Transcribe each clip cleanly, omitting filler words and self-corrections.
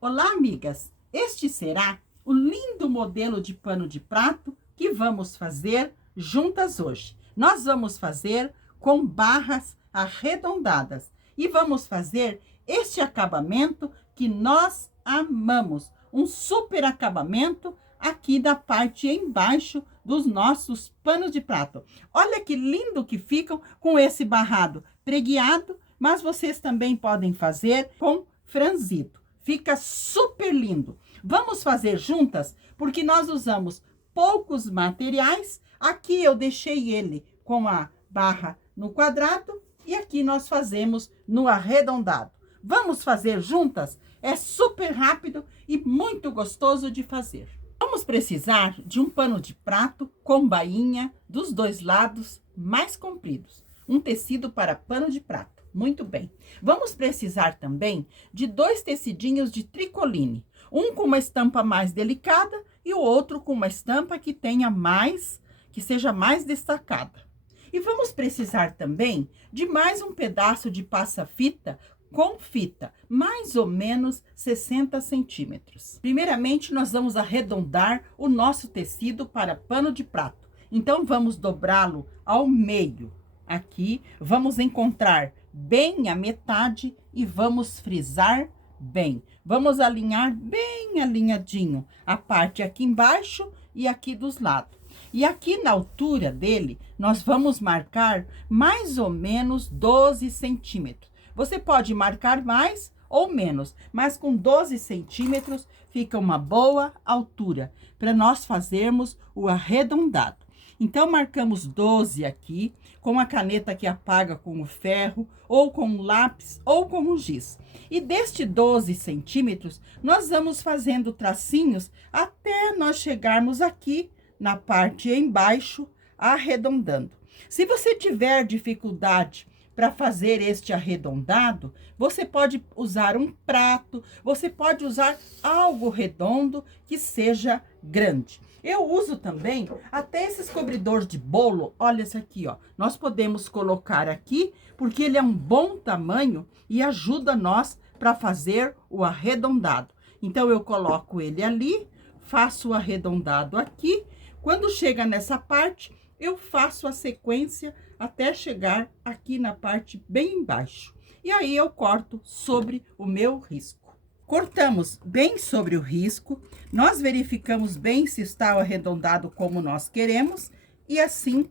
Olá, amigas! Este será o lindo modelo de pano de prato que vamos fazer juntas hoje. Nós vamos fazer com barras arredondadas e vamos fazer este acabamento que nós amamos. Um super acabamento aqui da parte embaixo dos nossos panos de prato. Olha que lindo que ficam com esse barrado pregueado, mas vocês também podem fazer com franzido. Fica super lindo. Vamos fazer juntas, porque nós usamos poucos materiais. Aqui eu deixei ele com a barra no quadrado e aqui nós fazemos no arredondado. Vamos fazer juntas? É super rápido e muito gostoso de fazer. Vamos precisar de um pano de prato com bainha dos dois lados mais compridos. Um tecido para pano de prato. Muito bem. Vamos precisar também de 2 tecidinhos de tricoline. Um com uma estampa mais delicada e o outro com uma estampa que seja mais destacada. E vamos precisar também de mais um pedaço de passa-fita com fita, mais ou menos 60 centímetros. Primeiramente, nós vamos arredondar o nosso tecido para pano de prato. Então, vamos dobrá-lo ao meio. Aqui, vamos encontrar bem a metade e vamos frisar bem. Vamos alinhar bem alinhadinho a parte aqui embaixo e aqui dos lados. E aqui na altura dele, nós vamos marcar mais ou menos 12 centímetros. Você pode marcar mais ou menos, mas com 12 centímetros fica uma boa altura para nós fazermos o arredondado. Então, marcamos 12 aqui, com a caneta que apaga com o ferro, ou com um lápis, ou com um giz. E deste 12 centímetros, nós vamos fazendo tracinhos até nós chegarmos aqui na parte embaixo, arredondando. Se você tiver dificuldade para fazer este arredondado, você pode usar um prato, você pode usar algo redondo que seja grande. Eu uso também até esses cobridores de bolo. Olha esse aqui, ó. Nós podemos colocar aqui, porque ele é um bom tamanho e ajuda nós para fazer o arredondado. Então, eu coloco ele ali, faço o arredondado aqui. Quando chega nessa parte, eu faço a sequência até chegar aqui na parte bem embaixo. E aí, eu corto sobre o meu risco. Cortamos bem sobre o risco, nós verificamos bem se está arredondado como nós queremos, e assim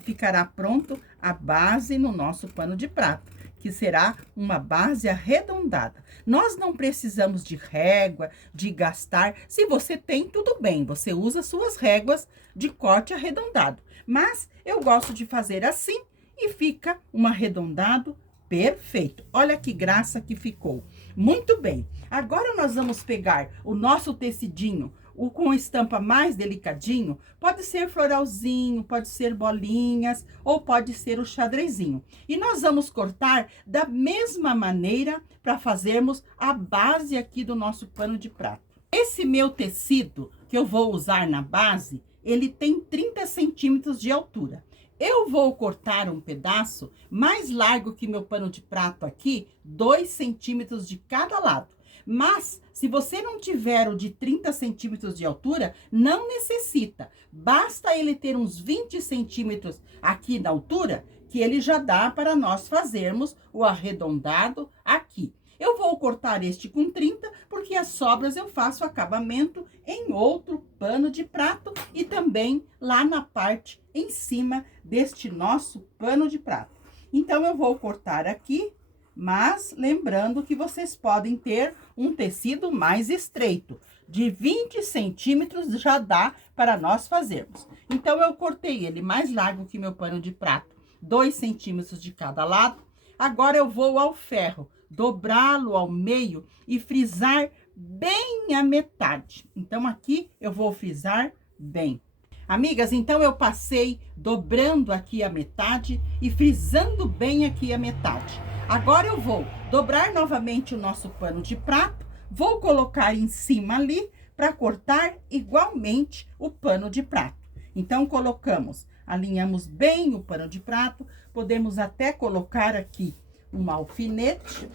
ficará pronto a base no nosso pano de prato, que será uma base arredondada. Nós não precisamos de régua, de gastar. Se você tem, tudo bem, você usa suas réguas de corte arredondado. Mas eu gosto de fazer assim e fica um arredondado perfeito. Olha que graça que ficou. Muito bem. Agora nós vamos pegar o nosso tecidinho, o com estampa mais delicadinho. Pode ser floralzinho, pode ser bolinhas ou pode ser o xadrezinho. E nós vamos cortar da mesma maneira para fazermos a base aqui do nosso pano de prato. Esse meu tecido que eu vou usar na base, ele tem 30 centímetros de altura. Eu vou cortar um pedaço mais largo que meu pano de prato aqui, 2 centímetros de cada lado. Mas, se você não tiver o de 30 centímetros de altura, não necessita. Basta ele ter uns 20 centímetros aqui na altura, que ele já dá para nós fazermos o arredondado aqui. Eu vou cortar este com 30, porque as sobras eu faço acabamento em outro pano de prato e também lá na parte em cima deste nosso pano de prato. Então, eu vou cortar aqui, mas lembrando que vocês podem ter um tecido mais estreito. De 20 centímetros já dá para nós fazermos. Então, eu cortei ele mais largo que meu pano de prato, 2 centímetros de cada lado. Agora, eu vou ao ferro, dobrá-lo ao meio e frisar bem a metade. Então, aqui eu vou frisar bem. Amigas, então eu passei dobrando aqui a metade e frisando bem aqui a metade. Agora eu vou dobrar novamente o nosso pano de prato, vou colocar em cima ali para cortar igualmente o pano de prato. Então, colocamos, alinhamos bem o pano de prato, podemos até colocar aqui um alfinete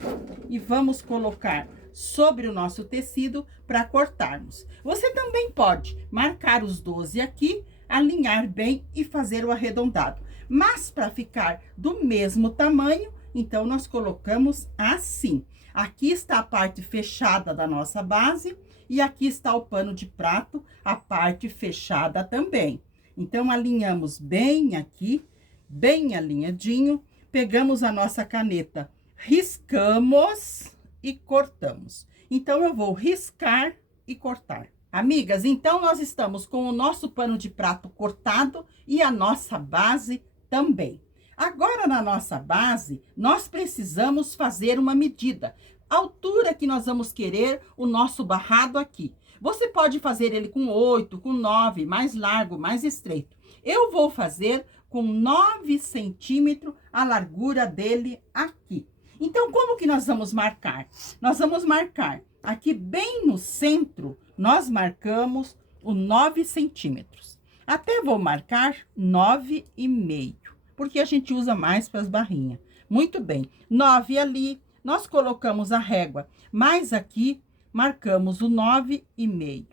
e vamos colocar sobre o nosso tecido para cortarmos. Você também pode marcar os 12 aqui, alinhar bem e fazer o arredondado. Mas para ficar do mesmo tamanho, então nós colocamos assim. Aqui está a parte fechada da nossa base e aqui está o pano de prato, a parte fechada também. Então, alinhamos bem aqui, bem alinhadinho, pegamos a nossa caneta, riscamos e cortamos. Então, eu vou riscar e cortar. Amigas, então nós estamos com o nosso pano de prato cortado e a nossa base também. Agora, na nossa base, nós precisamos fazer uma medida. A altura que nós vamos querer o nosso barrado aqui. Você pode fazer ele com 8, com 9, mais largo, mais estreito. Eu vou fazer com 9 centímetros a largura dele aqui. Então, como que nós vamos marcar? Nós vamos marcar aqui bem no centro, nós marcamos o 9 centímetros. Até vou marcar 9,5, porque a gente usa mais para as barrinhas. Muito bem, 9 ali, nós colocamos a régua, mas aqui marcamos o 9,5.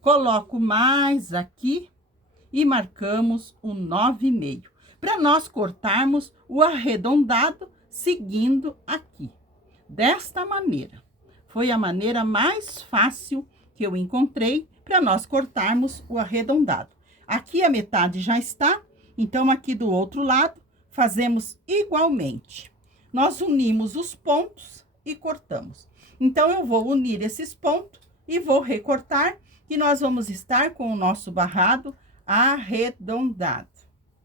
Coloco mais aqui e marcamos o 9,5. Para nós cortarmos o arredondado seguindo aqui. Desta maneira. Foi a maneira mais fácil que eu encontrei para nós cortarmos o arredondado. Aqui a metade já está, então aqui do outro lado fazemos igualmente. Nós unimos os pontos e cortamos. Então, eu vou unir esses pontos e vou recortar, que nós vamos estar com o nosso barrado arredondado.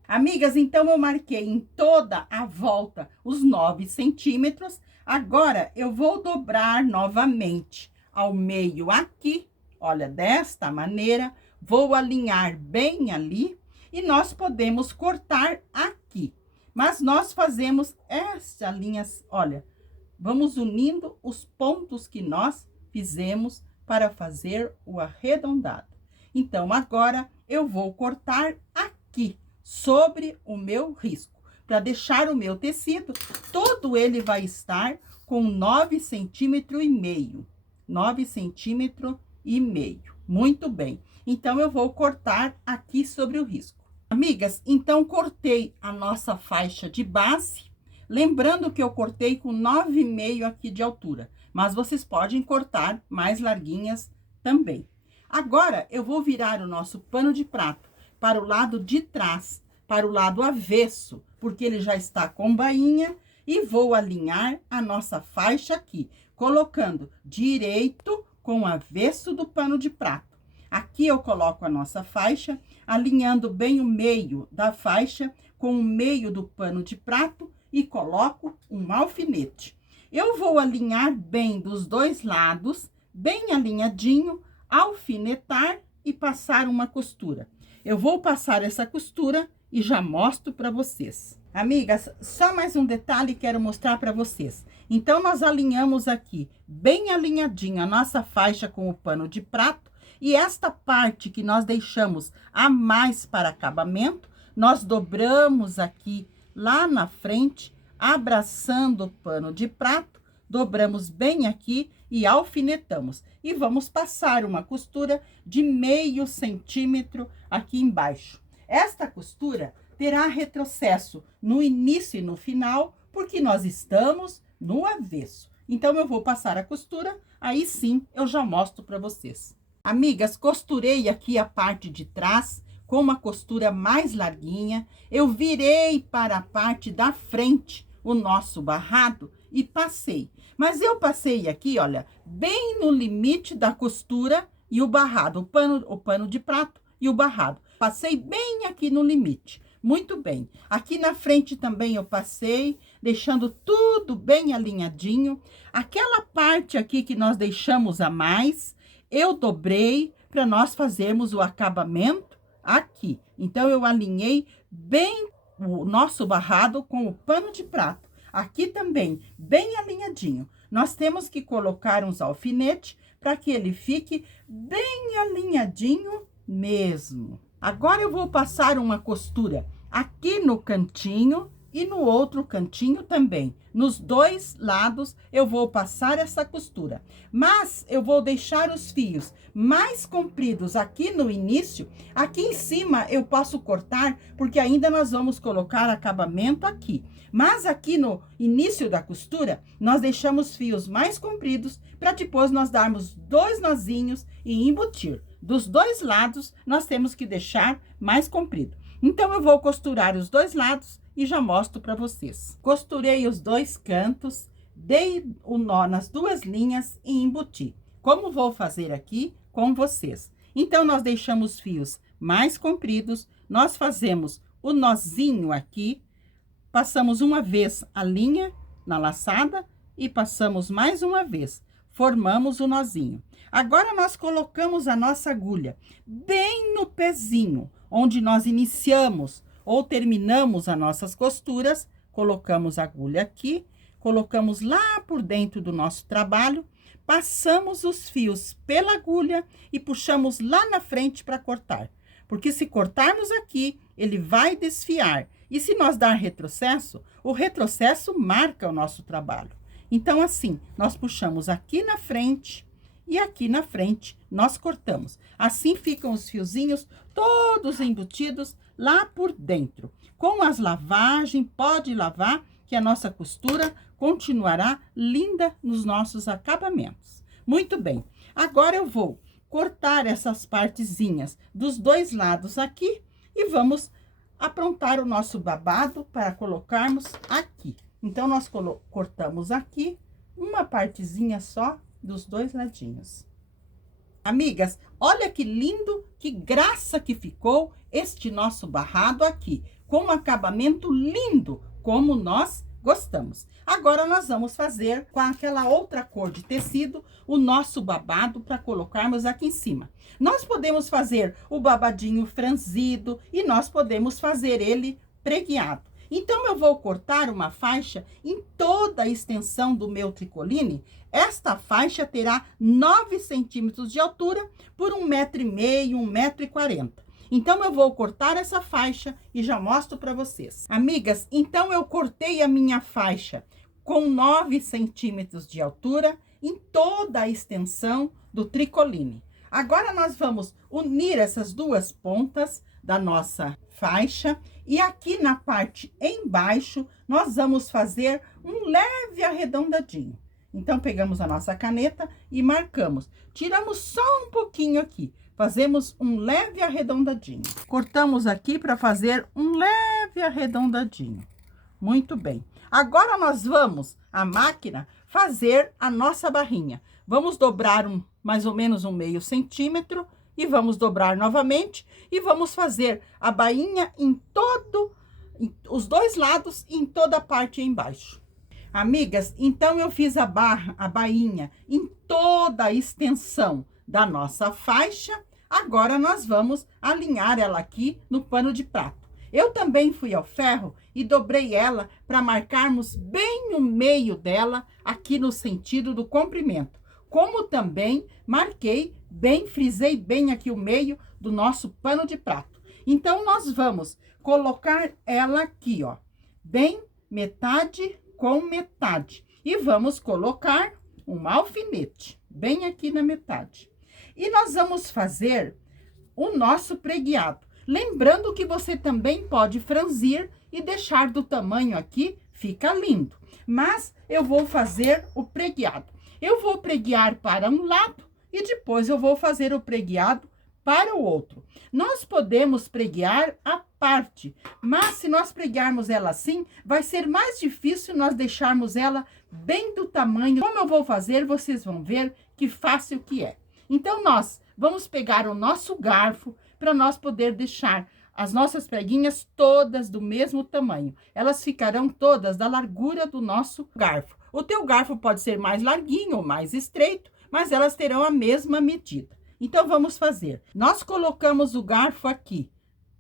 Amigas, então, eu marquei em toda a volta os 9 centímetros. Agora, eu vou dobrar novamente ao meio aqui, olha, desta maneira. Vou alinhar bem ali e nós podemos cortar aqui. Mas nós fazemos essa linha, olha, vamos unindo os pontos que nós fizemos para fazer o arredondado. Então, agora eu vou cortar aqui, sobre o meu risco, para deixar o meu tecido, todo ele vai estar com 9,5 centímetros. 9,5 centímetros. Muito bem. Então, eu vou cortar aqui sobre o risco. Amigas, então, cortei a nossa faixa de base, lembrando que eu cortei com 9,5 aqui de altura, mas vocês podem cortar mais larguinhas também. Agora, eu vou virar o nosso pano de prato para o lado de trás, para o lado avesso, porque ele já está com bainha, e vou alinhar a nossa faixa aqui, colocando direito com o avesso do pano de prato. Aqui eu coloco a nossa faixa, alinhando bem o meio da faixa com o meio do pano de prato e coloco um alfinete. Eu vou alinhar bem dos dois lados, bem alinhadinho, alfinetar e passar uma costura. Eu vou passar essa costura e já mostro para vocês. Amigas, só mais um detalhe quero mostrar para vocês. Então, nós alinhamos aqui bem alinhadinho a nossa faixa com o pano de prato. E esta parte que nós deixamos a mais para acabamento, nós dobramos aqui lá na frente, abraçando o pano de prato, dobramos bem aqui e alfinetamos. E vamos passar uma costura de 0,5 centímetro aqui embaixo. Esta costura terá retrocesso no início e no final, porque nós estamos no avesso. Então, eu vou passar a costura, aí sim eu já mostro para vocês. Amigas, costurei aqui a parte de trás com uma costura mais larguinha. Eu virei para a parte da frente o nosso barrado e passei. Mas eu passei aqui, olha, bem no limite da costura e o barrado, o pano de prato e o barrado. Passei bem aqui no limite. Muito bem. Aqui na frente também eu passei, deixando tudo bem alinhadinho. Aquela parte aqui que nós deixamos a mais, eu dobrei para nós fazermos o acabamento aqui. Então, eu alinhei bem o nosso barrado com o pano de prato. Aqui também, bem alinhadinho. Nós temos que colocar uns alfinetes para que ele fique bem alinhadinho mesmo. Agora, eu vou passar uma costura aqui no cantinho e no outro cantinho também. Nos dois lados eu vou passar essa costura, mas eu vou deixar os fios mais compridos aqui no início. Aqui em cima eu posso cortar, porque ainda nós vamos colocar acabamento aqui. Mas aqui no início da costura, nós deixamos fios mais compridos para depois nós darmos 2 nozinhos e embutir. Dos dois lados, nós temos que deixar mais comprido. Então, eu vou costurar os dois lados e já mostro para vocês. Costurei os dois cantos, dei o nó nas 2 linhas e embuti. Como vou fazer aqui com vocês. Então, nós deixamos fios mais compridos, nós fazemos o nozinho aqui, passamos uma vez a linha na laçada e passamos mais uma vez. Formamos o nozinho. Agora, nós colocamos a nossa agulha bem no pezinho, onde nós iniciamos ou terminamos as nossas costuras. Colocamos a agulha aqui, colocamos lá por dentro do nosso trabalho, passamos os fios pela agulha e puxamos lá na frente para cortar. Porque se cortarmos aqui, ele vai desfiar. E se nós dar retrocesso, o retrocesso marca o nosso trabalho. Então, assim, nós puxamos aqui na frente e aqui na frente nós cortamos. Assim ficam os fiozinhos todos embutidos lá por dentro. Com as lavagens, pode lavar, que a nossa costura continuará linda nos nossos acabamentos. Muito bem. Agora eu vou cortar essas partezinhas dos dois lados aqui e vamos aprontar o nosso babado para colocarmos aqui. Então, nós cortamos aqui uma partezinha só dos dois ladinhos. Amigas, olha que lindo, que graça que ficou este nosso barrado aqui, com um acabamento lindo, como nós gostamos. Agora, nós vamos fazer com aquela outra cor de tecido, o nosso babado para colocarmos aqui em cima. Nós podemos fazer o babadinho franzido e nós podemos fazer ele pregueado. Então, eu vou cortar uma faixa em toda a extensão do meu tricoline. Esta faixa terá 9 centímetros de altura por 1,5 m, 1,40 m. Então, eu vou cortar essa faixa e já mostro para vocês. Amigas, então eu cortei a minha faixa com 9 centímetros de altura em toda a extensão do tricoline. Agora, nós vamos unir essas duas pontas da nossa faixa e aqui na parte embaixo nós vamos fazer um leve arredondadinho. Então, pegamos a nossa caneta e marcamos. Tiramos só um pouquinho aqui. Fazemos um leve arredondadinho. Cortamos aqui para fazer um leve arredondadinho. Muito bem. Agora, nós vamos, a máquina, fazer a nossa barrinha. Vamos dobrar mais ou menos 1/2 centímetro e vamos dobrar novamente e vamos fazer a bainha em os dois lados e em toda a parte embaixo. Amigas, então eu fiz a bainha em toda a extensão da nossa faixa. Agora, nós vamos alinhar ela aqui no pano de prato. Eu também fui ao ferro e dobrei ela para marcarmos bem no meio dela, aqui no sentido do comprimento. Como também marquei bem, frisei bem aqui o meio do nosso pano de prato. Então, nós vamos colocar ela aqui, ó, bem metade com metade. E vamos colocar um alfinete bem aqui na metade. E nós vamos fazer o nosso pregueado. Lembrando que você também pode franzir e deixar do tamanho aqui, fica lindo. Mas eu vou fazer o pregueado. Eu vou preguear para um lado e depois eu vou fazer o pregueado para o outro. Nós podemos preguear a parte, mas se nós preguearmos ela assim, vai ser mais difícil nós deixarmos ela bem do tamanho. Como eu vou fazer, vocês vão ver que fácil que é. Então, nós vamos pegar o nosso garfo para nós poder deixar as nossas preguinhas todas do mesmo tamanho. Elas ficarão todas da largura do nosso garfo. O teu garfo pode ser mais larguinho ou mais estreito, mas elas terão a mesma medida. Então, vamos fazer. Nós colocamos o garfo aqui.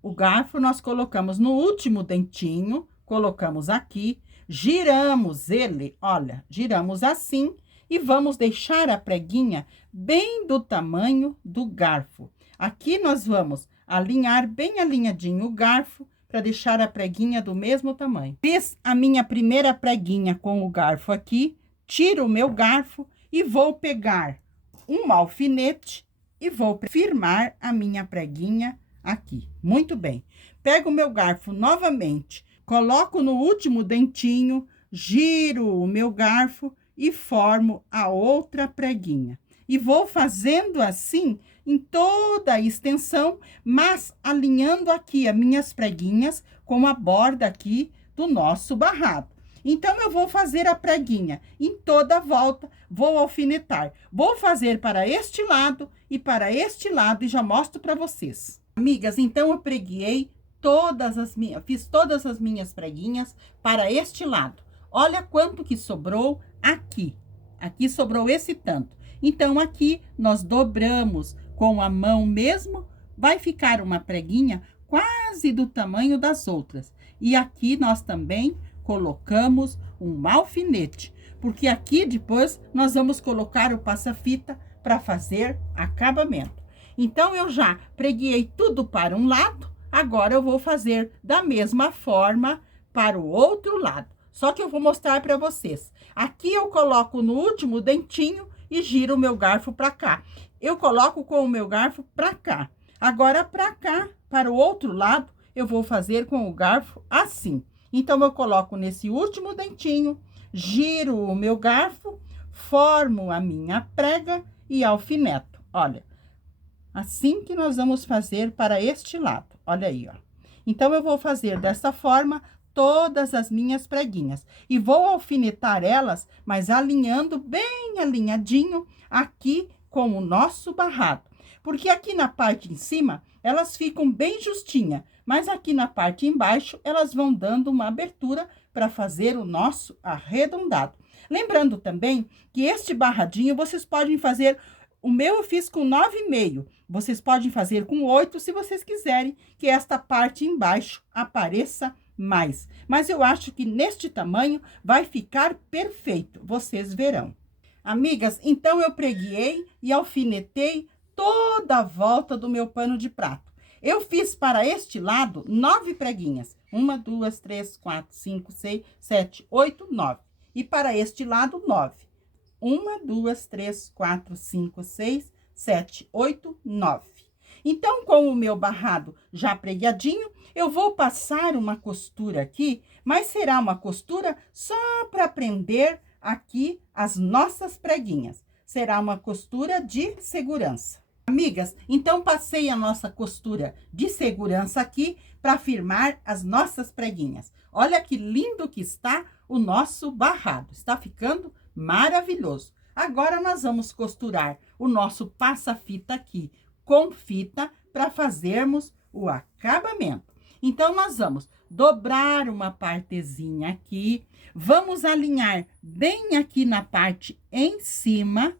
O garfo nós colocamos no último dentinho, colocamos aqui, giramos ele, olha, giramos assim e vamos deixar a preguinha bem do tamanho do garfo. Aqui nós vamos alinhar bem alinhadinho o garfo, para deixar a preguinha do mesmo tamanho. Fiz a minha primeira preguinha com o garfo aqui, tiro o meu garfo e vou pegar um alfinete e vou firmar a minha preguinha aqui. Muito bem. Pego o meu garfo novamente, coloco no último dentinho, giro o meu garfo e formo a outra preguinha. E vou fazendo assim em toda a extensão, mas alinhando aqui as minhas preguinhas com a borda aqui do nosso barrado. Então, eu vou fazer a preguinha em toda a volta, vou alfinetar. Vou fazer para este lado e para este lado e já mostro para vocês. Amigas, então eu preguei fiz todas as minhas preguinhas para este lado. Olha quanto que sobrou aqui. Aqui sobrou esse tanto. Então, aqui nós dobramos com a mão mesmo, vai ficar uma preguinha quase do tamanho das outras. E aqui nós também colocamos um alfinete, porque aqui depois nós vamos colocar o passa-fita para fazer acabamento. Então, eu já preguei tudo para um lado, agora eu vou fazer da mesma forma para o outro lado. Só que eu vou mostrar para vocês. Aqui eu coloco no último dentinho e giro o meu garfo para cá. Eu coloco com o meu garfo para cá. Agora, para cá, para o outro lado, eu vou fazer com o garfo assim. Então, eu coloco nesse último dentinho, giro o meu garfo, formo a minha prega e alfineto. Olha, assim que nós vamos fazer para este lado. Olha aí, ó. Então, eu vou fazer dessa forma todas as minhas preguinhas. E vou alfinetar elas, mas alinhando bem alinhadinho aqui com o nosso barrado. Porque aqui na parte em cima, elas ficam bem justinha, mas aqui na parte embaixo, elas vão dando uma abertura para fazer o nosso arredondado. Lembrando também que este barradinho, vocês podem fazer, o meu eu fiz com 9,5. Vocês podem fazer com 8, se vocês quiserem, que esta parte embaixo apareça mais. Mas eu acho que neste tamanho vai ficar perfeito, vocês verão. Amigas, então eu preguei e alfinetei toda a volta do meu pano de prato. Eu fiz para este lado 9 preguinhas. 1, 2, 3, 4, 5, 6, 7, 8, 9. E para este lado, 9. 1, 2, 3, 4, 5, 6, 7, 8, 9. Então, com o meu barrado já pregadinho, eu vou passar uma costura aqui, mas será uma costura só para prender aqui as nossas preguinhas. Será uma costura de segurança. Amigas, então passei a nossa costura de segurança aqui para firmar as nossas preguinhas. Olha que lindo que está o nosso barrado. Está ficando maravilhoso. Agora, nós vamos costurar o nosso passa-fita aqui com fita para fazermos o acabamento. Então, nós vamos dobrar uma partezinha aqui, vamos alinhar bem aqui na parte em cima,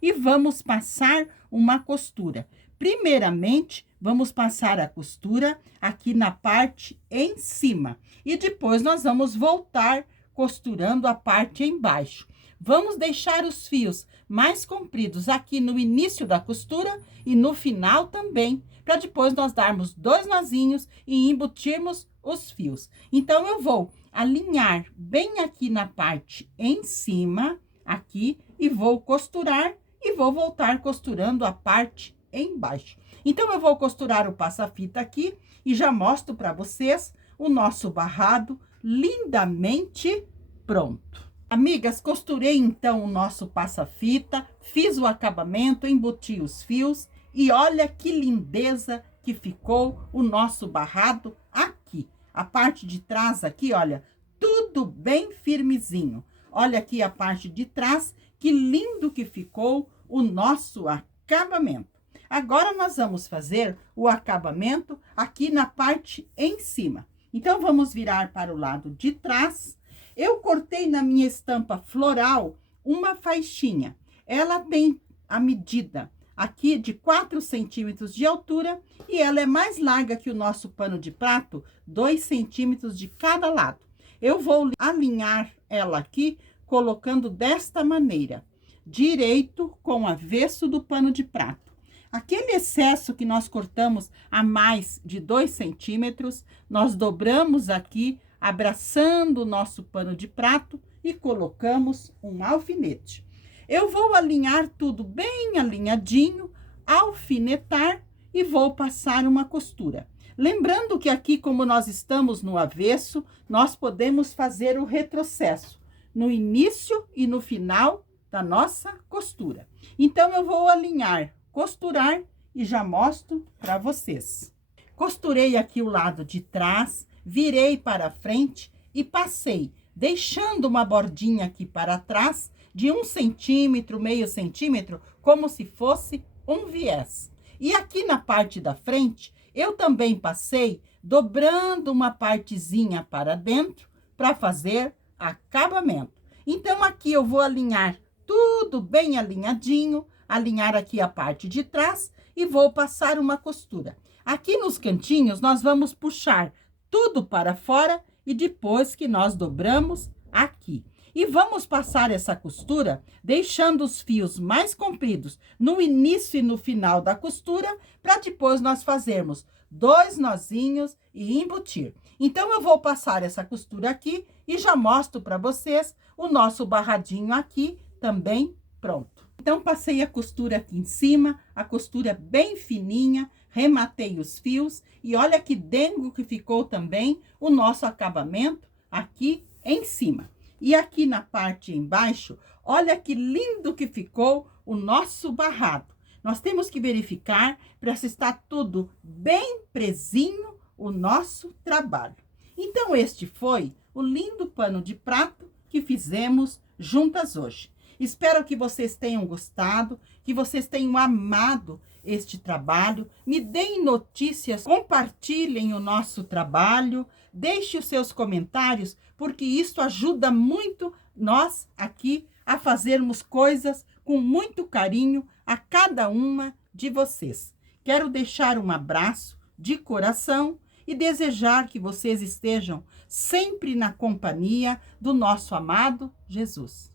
e vamos passar uma costura. Primeiramente, vamos passar a costura aqui na parte em cima e depois nós vamos voltar costurando a parte embaixo. Vamos deixar os fios mais compridos aqui no início da costura e no final também, para depois nós darmos 2 nozinhos e embutirmos os fios. Então, eu vou alinhar bem aqui na parte em cima, aqui, e vou costurar e vou voltar costurando a parte embaixo. Então, eu vou costurar o passa-fita aqui e já mostro para vocês o nosso barrado lindamente pronto. Amigas, costurei então o nosso passa-fita, fiz o acabamento, embuti os fios e olha que lindeza que ficou o nosso barrado aqui. A parte de trás aqui, olha, tudo bem firmezinho. Olha aqui a parte de trás, que lindo que ficou o nosso acabamento. Agora, nós vamos fazer o acabamento aqui na parte em cima. Então, vamos virar para o lado de trás. Eu cortei na minha estampa floral uma faixinha. Ela tem a medida aqui de 4 centímetros de altura e ela é mais larga que o nosso pano de prato, 2 centímetros de cada lado. Eu vou alinhar ela aqui, colocando desta maneira, direito com avesso do pano de prato. Aquele excesso que nós cortamos a mais de 2 centímetros, nós dobramos aqui, abraçando o nosso pano de prato e colocamos um alfinete. Eu vou alinhar tudo bem alinhadinho, alfinetar e vou passar uma costura. Lembrando que aqui, como nós estamos no avesso, nós podemos fazer o retrocesso no início e no final da nossa costura. Então, eu vou alinhar, costurar e já mostro para vocês. Costurei aqui o lado de trás, virei para frente e passei, deixando uma bordinha aqui para trás de 1 centímetro, meio centímetro, como se fosse um viés. E aqui na parte da frente, eu também passei dobrando uma partezinha para dentro para fazer acabamento. Então, aqui eu vou alinhar tudo bem alinhadinho, alinhar aqui a parte de trás e vou passar uma costura. Aqui nos cantinhos, nós vamos puxar tudo para fora e depois que nós dobramos aqui. E vamos passar essa costura, deixando os fios mais compridos no início e no final da costura, para depois nós fazermos 2 nozinhos e embutir. Então, eu vou passar essa costura aqui e já mostro para vocês o nosso barradinho aqui também pronto. Então, passei a costura aqui em cima, a costura bem fininha, rematei os fios e olha que dengo que ficou também o nosso acabamento aqui em cima. E aqui na parte embaixo, olha que lindo que ficou o nosso barrado. Nós temos que verificar para se está tudo bem presinho o nosso trabalho. Então, este foi o lindo pano de prato que fizemos juntas hoje. Espero que vocês tenham gostado, que vocês tenham amado este trabalho. Me deem notícias, compartilhem o nosso trabalho, deixe os seus comentários, porque isso ajuda muito nós aqui a fazermos coisas com muito carinho a cada uma de vocês. Quero deixar um abraço de coração e desejar que vocês estejam sempre na companhia do nosso amado Jesus.